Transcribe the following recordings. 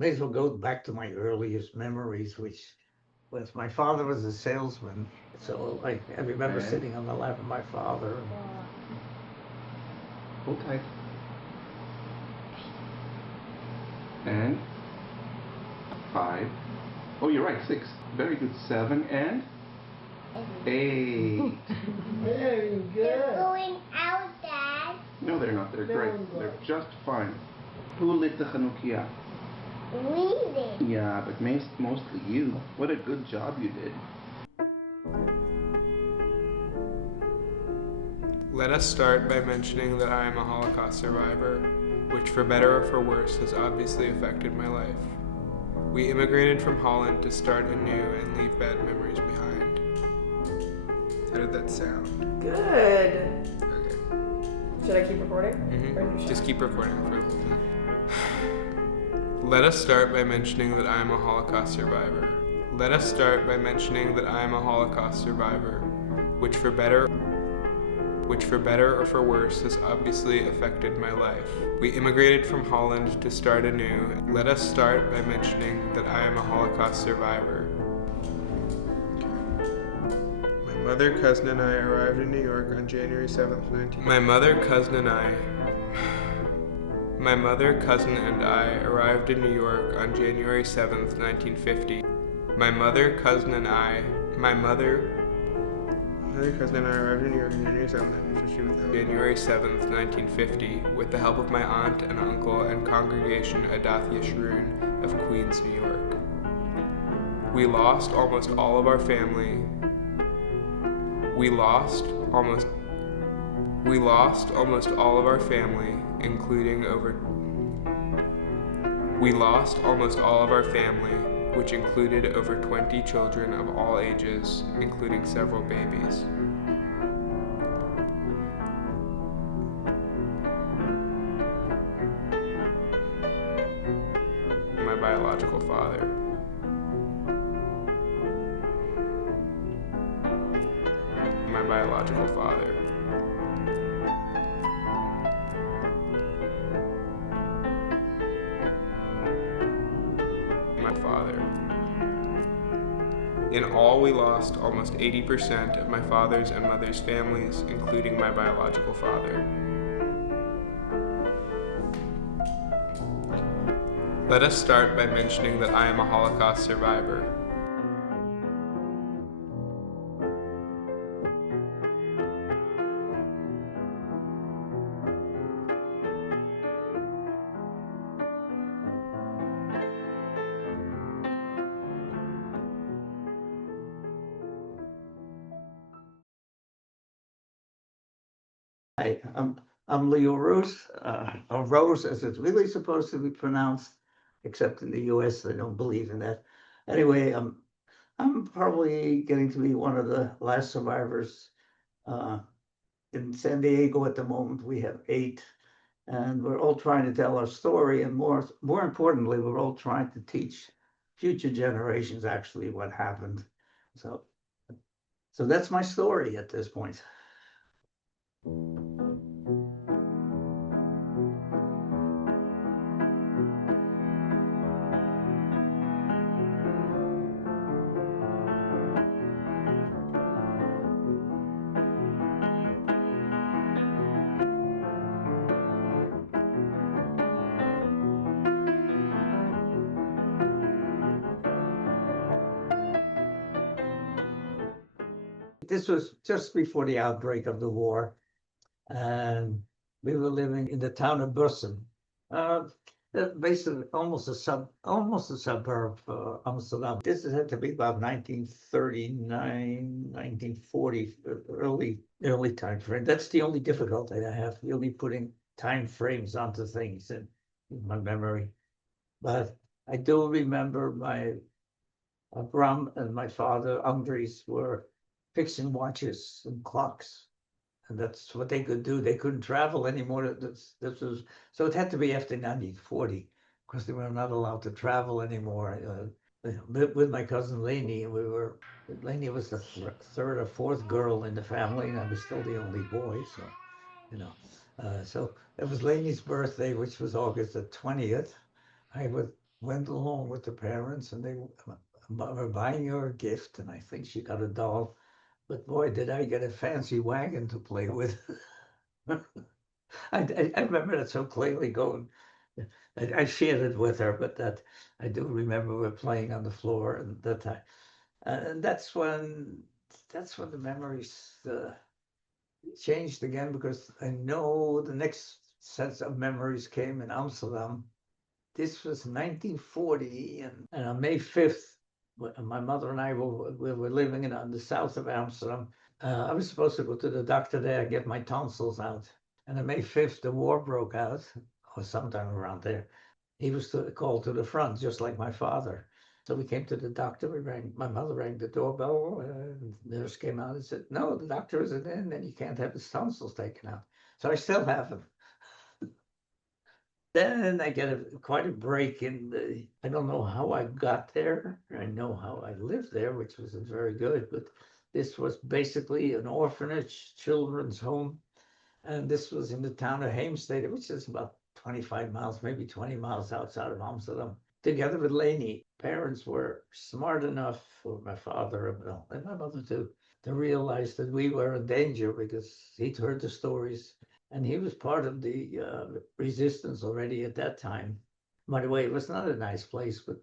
may as well go back to my earliest memories, which was my father was a salesman. So I remember And sitting on the lap of my father. hold tight. And 5. Oh, you're right, 6. Very good. 7 and 8. Very They're good. going out, Dad. No, they're not. They're great. They're just fine. Who lit the Chanukiah? We did. Yeah, but mostly you. What a good job you did. Let us start by mentioning that I am a Holocaust survivor, which for better or for worse has obviously affected my life. We immigrated from Holland to start anew and leave bad memories behind. How did that sound? Good. Okay. Should I keep recording? Or you Just keep recording for the whole thing. Let us start by mentioning that I am a Holocaust survivor. Let us start by mentioning that I am a Holocaust survivor, which for better or for worse has obviously affected my life. We immigrated from Holland to start anew. Let us start by mentioning that I am a Holocaust survivor. My mother, cousin, and I arrived in New York on January 7th, 19... My mother, cousin, and I arrived in New York on January 7th, 1950. My mother, cousin, and I arrived in New York on January 7th, 1950, with the help of my aunt and uncle and congregation Adathia Shroon of Queens, New York. We lost almost all of our family. We lost almost all of our family, which included over 20 children of all ages, including several babies. My biological father. My biological father. My father. In all, we lost almost 80% of my father's and mother's families, including my biological father. Let us start by mentioning that I am a Holocaust survivor. Hi, I'm Leo Roos, or Rose as it's really supposed to be pronounced, except in the US, they don't believe in that. Anyway, I'm probably getting to be one of the last survivors. In San Diego at the moment, we have 8, and we're all trying to tell our story, and more importantly, we're all trying to teach future generations actually what happened. So that's my story at this point. This was just before the outbreak of the war, and we were living in the town of Bussen, basically almost a suburb of Amsterdam. This had to be about 1939, 1940, early time frame. That's the only difficulty I have, really putting time frames onto things in my memory. But I do remember my Bram and my father, Andries, were fixing watches and clocks. And that's what they could do. They couldn't travel anymore. This was so it had to be after 1940 because they were not allowed to travel anymore. With my cousin Lainey, and Lainey was the third or fourth girl in the family, and I was still the only boy. So, so it was Lainey's birthday, which was August the 20th. I was went along with the parents, and they were buying her a gift, and I think she got a doll. But boy, did I get a fancy wagon to play with. I remember that so clearly going. I shared it with her, but that I do remember we were playing on the floor, and that I, and that's when the memories changed again, because I know the next set of memories came in Amsterdam. This was 1940, and on May 5th, my mother and I were living on the south of Amsterdam. I was supposed to go to the doctor there, get my tonsils out. And on May 5th, the war broke out, or sometime around there. He was called to the front, just like my father. So we came to the doctor. My mother rang the doorbell. The nurse came out and said, "No, the doctor isn't in, and you can't have his tonsils taken out." So I still have them. Then I get quite a break in the. I don't know how I got there. I know how I lived there, which was very good. But this was basically an orphanage, children's home, and this was in the town of Heemstede, which is about 25 miles, maybe 20 miles outside of Amsterdam. Together with Leni, parents were smart enough, for my father and my mother too, to realize that we were in danger, because he'd heard the stories, and he was part of the resistance already at that time. By the way, it was not a nice place, but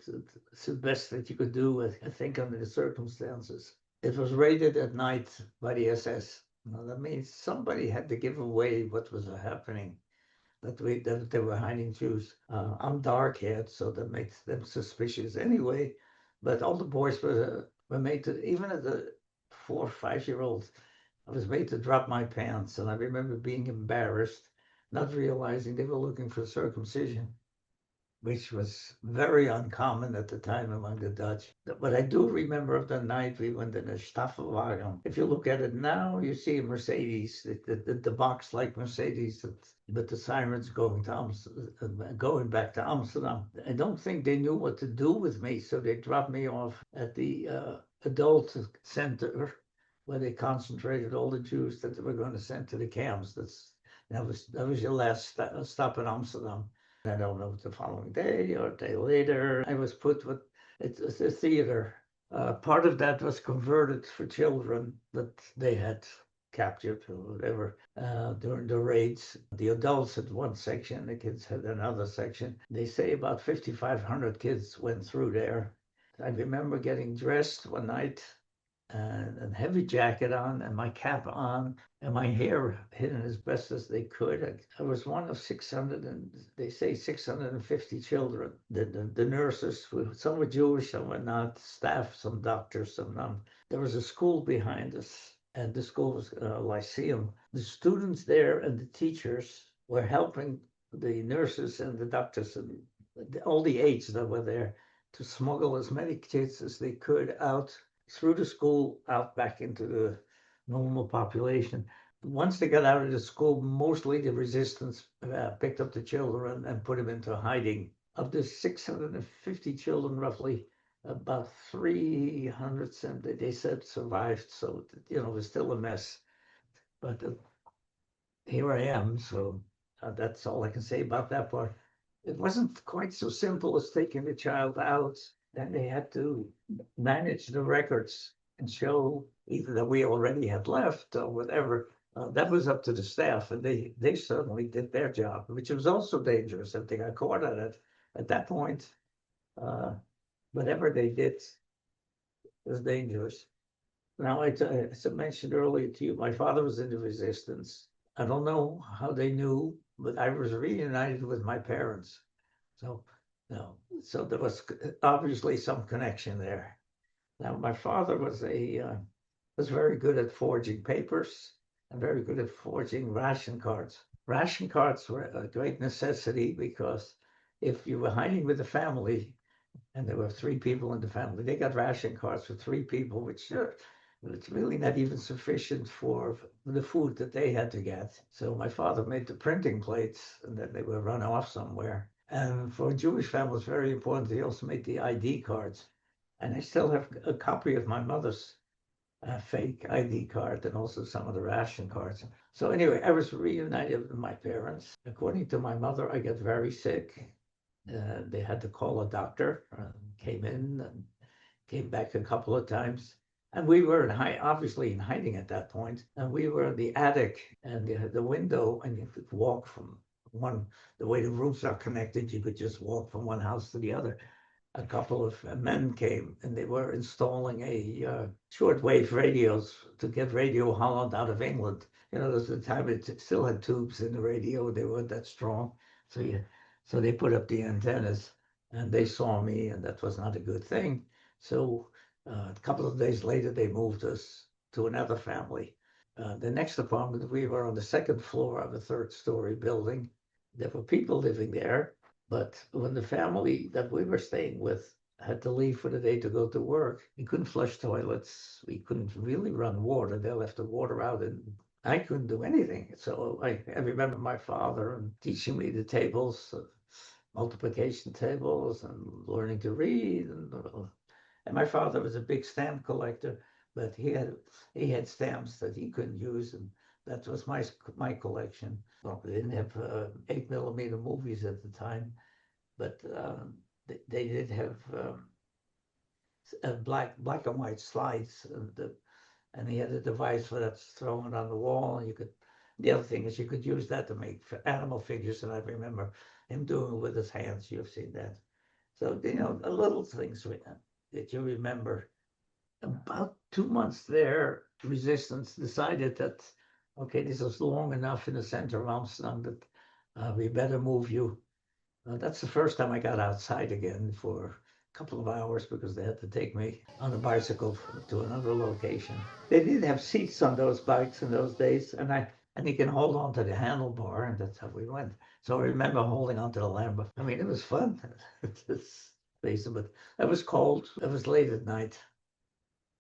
it's the best that you could do, I think, under the circumstances. It was raided at night by the SS. Now, that means somebody had to give away what was happening, that they were hiding Jews. I'm dark haired, so that makes them suspicious anyway. But all the boys were made to, even as a 4 or 5 year old, I was made to drop my pants, and I remember being embarrassed, not realizing they were looking for circumcision, which was very uncommon at the time among the Dutch. But I do remember of the night we went in a Staffelwagen. If you look at it now, you see a Mercedes, the box like Mercedes, but the sirens going to going back to Amsterdam. I don't think they knew what to do with me, so they dropped me off at the adult center, where they concentrated all the Jews that they were going to send to the camps. That was your last stop in Amsterdam. I don't know if the following day or a day later, I was put with, it's a theater. Part of that was converted for children that they had captured or whatever during the raids. The adults had one section, the kids had another section. They say about 5,500 kids went through there. I remember getting dressed one night and a heavy jacket on and my cap on and my hair hidden as best as they could. I was one of 600, and they say 650 children. The nurses, some were Jewish, some were not, staff, some doctors, some none. There was a school behind us, and the school was a lyceum. The students there and the teachers were helping the nurses and the doctors and all the aides that were there to smuggle as many kids as they could out through the school, out back into the normal population. Once they got out of the school, mostly the resistance picked up the children and put them into hiding. Of the 650 children, roughly about 300, they said, survived. So, it was still a mess. But here I am. So that's all I can say about that part. It wasn't quite so simple as taking the child out. Then they had to manage the records and show either that we already had left or whatever. That was up to the staff, and they certainly did their job, which was also dangerous if they got caught at it. At that point, whatever they did was dangerous. Now, as I mentioned earlier to you, my father was in the resistance. I don't know how they knew, but I was reunited with my parents. So, no, so there was obviously some connection there. Now, my father was very good at forging papers and very good at forging ration cards. Ration cards were a great necessity because if you were hiding with the family, and there were 3 people in the family, they got ration cards for 3 people, which it's really not even sufficient for the food that they had to get. So my father made the printing plates, and then they were run off somewhere. And for a Jewish family, it's very important. He also made the ID cards. And I still have a copy of my mother's fake ID card and also some of the ration cards. So anyway, I was reunited with my parents. According to my mother, I got very sick. They had to call a doctor, came in and came back a couple of times. And we were obviously in hiding at that point, and we were in the attic, and you had the window, and you could walk from the way the roofs are connected, you could just walk from one house to the other. A couple of men came, and they were installing a shortwave radios to get Radio Holland out of England. You know, there's a time it still had tubes in the radio; they weren't that strong, so they put up the antennas, and they saw me, and that was not a good thing. So a couple of days later, they moved us to another family. The next apartment, we were on the second floor of a third-story building. There were people living there, but when the family that we were staying with had to leave for the day to go to work, we couldn't flush toilets. We couldn't really run water. They left the water out, and I couldn't do anything. So I remember my father teaching me the tables, multiplication tables, and learning to read. And my father was a big stamp collector, but he had stamps that he couldn't use, and that was my collection. Well, they didn't have 8mm movies at the time, but they did have black and white slides, and he had a device for that, thrown on the wall, and you could. The other thing is you could use that to make animal figures, and I remember him doing it with his hands. You've seen that, so you know, the little things that you remember. About 2 months there, resistance decided that, okay, this is long enough in the center of Amsterdam that we better move you. That's the first time I got outside again for a couple of hours because they had to take me on a bicycle to another location. They did have seats on those bikes in those days, and you can hold on to the handlebar, and that's how we went. So I remember holding onto the lamp. I mean, it was fun. It's basically, but it was cold. It was late at night.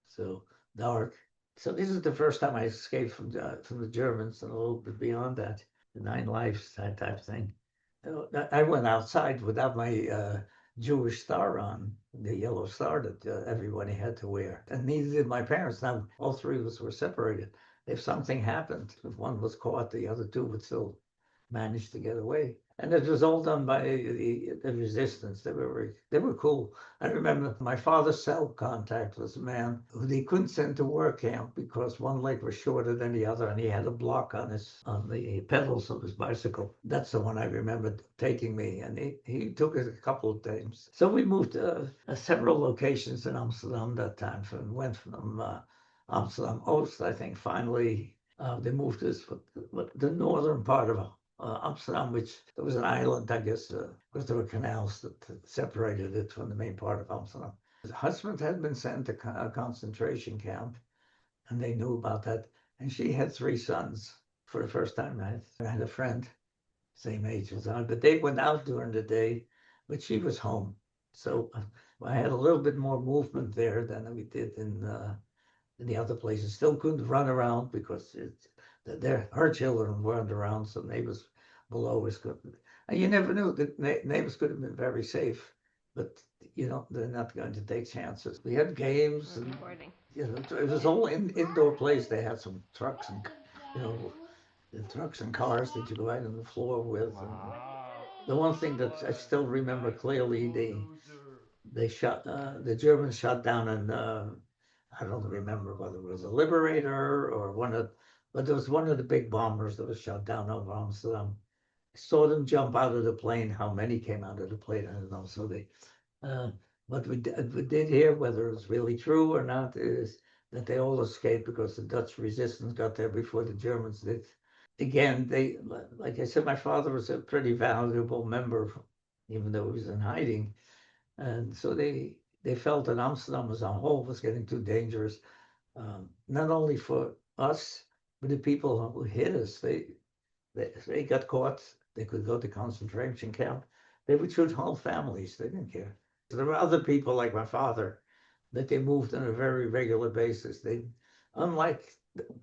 So dark. So this is the first time I escaped from the Germans, and a little bit beyond that, the 9 lives type thing. I went outside without my Jewish star on, the yellow star that everybody had to wear, and neither did my parents. Now all 3 of us were separated. If something happened, if one was caught, the other 2 would still manage to get away. And it was all done by the resistance. They were cool. I remember my father's cell contact was a man who they couldn't send to work camp because one leg was shorter than the other, and he had a block on the pedals of his bicycle. That's the one I remember taking me, and he took it a couple of times. So we moved to several locations in Amsterdam that time. Went from Amsterdam Oost, I think. Finally, they moved us to the northern part of Amsterdam, which there was an island, I guess, because there were canals that separated it from the main part of Amsterdam. His husband had been sent to a concentration camp, and they knew about that. And she had 3 sons. For the first time, I had a friend, same age as I, but they went out during the day, but she was home. So I had a little bit more movement there than we did in the other places. Still couldn't run around because her children weren't around, so neighbors below us couldn't. And you never knew that neighbors could have been very safe, but you know, they're not going to take chances. We had games, and you know, it was all indoor place. They had some trucks and, you know, the trucks and cars that you go out on the floor with. And the one thing that I still remember clearly, the Germans shot down I don't remember whether it was a Liberator or but there was one of the big bombers that was shot down over Amsterdam. I saw them jump out of the plane. How many came out of the plane, I don't know. So what we did hear, whether it's really true or not, is that they all escaped because the Dutch resistance got there before the Germans did. Again, like I said, my father was a pretty valuable member, even though he was in hiding. And so they felt that Amsterdam as a whole was getting too dangerous, not only for us, but the people who hit us. They got caught. They could go to concentration camp. They would shoot whole families. They didn't care. So there were other people like my father that they moved on a very regular basis. Unlike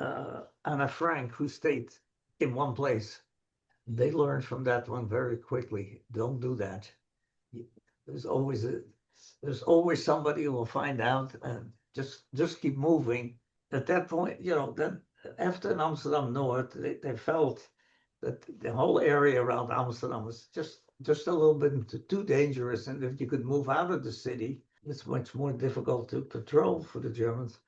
Anna Frank, who stayed in one place, they learned from that one very quickly. Don't do that. There's always somebody who will find out, and just keep moving. At that point, you know, then after in Amsterdam North, they felt that the whole area around Amsterdam was just just a little bit too dangerous. And if you could move out of the city, it's much more difficult to patrol for the Germans.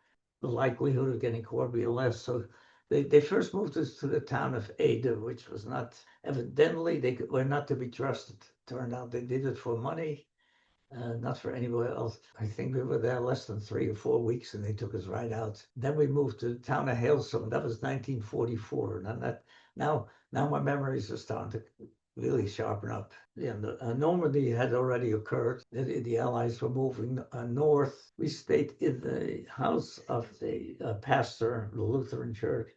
The likelihood of getting caught would be less. So they first moved us to the town of Ada, which was not, evidently, were not to be trusted. Turned out they did it for money, not for anywhere else. I think we were there less than 3 or 4 weeks and they took us right out. Then we moved to the town of Hailstone. That was 1944. And now my memories are starting to really sharpen up. Yeah, Normandy had already occurred. The Allies were moving north. We stayed in the house of the pastor, the Lutheran church.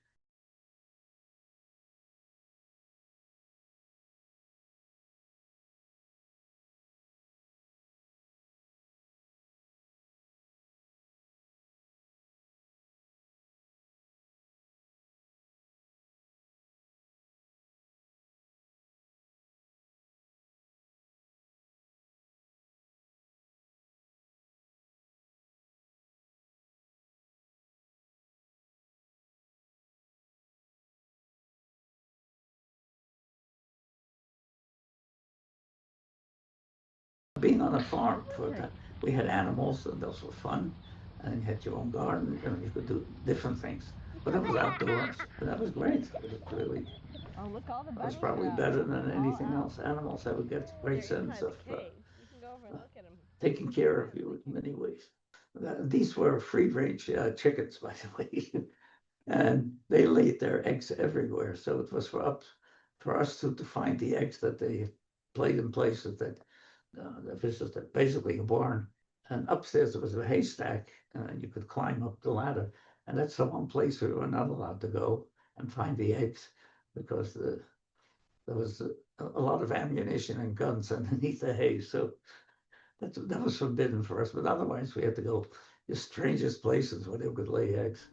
Being on a farm for that, we had animals and those were fun. And you had your own garden and you could do different things. But it was outdoors. But that was great. It was really, it was probably better than anything else. Animals have a great sense of taking care of you in many ways. These were free-range chickens, by the way, and they laid their eggs everywhere. So it was for us to find the eggs that they played in places that this is basically a barn. And upstairs there was a haystack, and you could climb up the ladder. And that's the one place we were not allowed to go and find the eggs because there was a lot of ammunition and guns underneath the hay. So that was forbidden for us. But otherwise, we had to go the strangest places where they could lay eggs.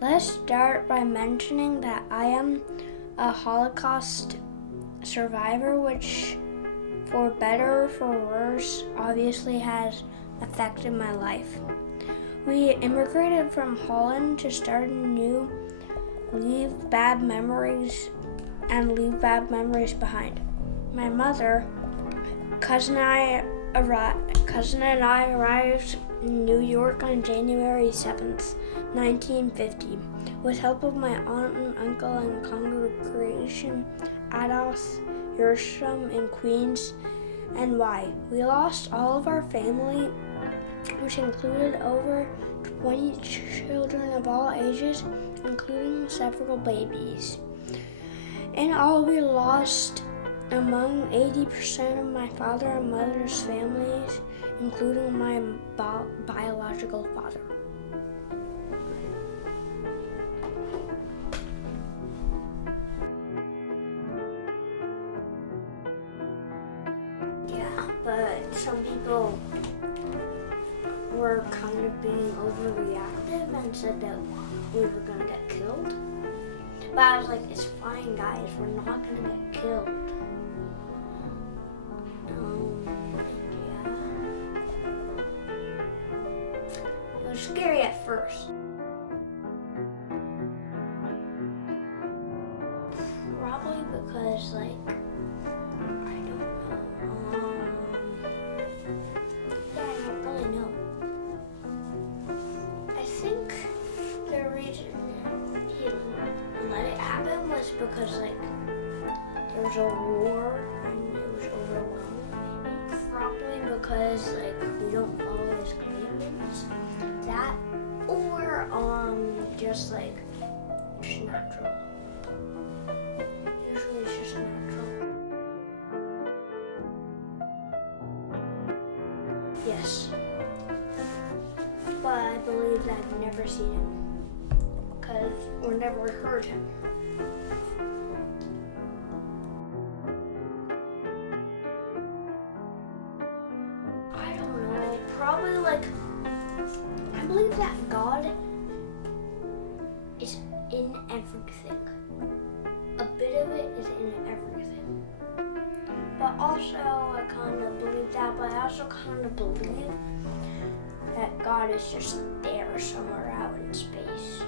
Let's start by mentioning that I am a Holocaust survivor, which, for better or for worse, obviously has affected my life. We immigrated from Holland to start anew, leave bad memories behind. My mother, cousin and I arrived in New York on January 7th, 1950, with help of my aunt and uncle and congregation Adolf Yersham in Queens, NY. We lost all of our family, which included over 20 children of all ages, including several babies. In all, we lost among 80% of my father and mother's families, including my biological father. Yeah, but some people were kind of being overreactive and said that we were gonna get killed. But I was like, it's fine, guys, we're not gonna get killed. It was scary at first. Probably because, like, I don't know. was a war and it was overwhelming. Probably because like we don't follow his commandments. That or just like just natural. Usually it's just natural. Yes. But I believe that I've never seen him. Or never heard him. I don't know. Probably like I believe that God is in everything. A bit of it is in everything. But also I kind of believe that, but I also kind of believe that God is just there somewhere out in space.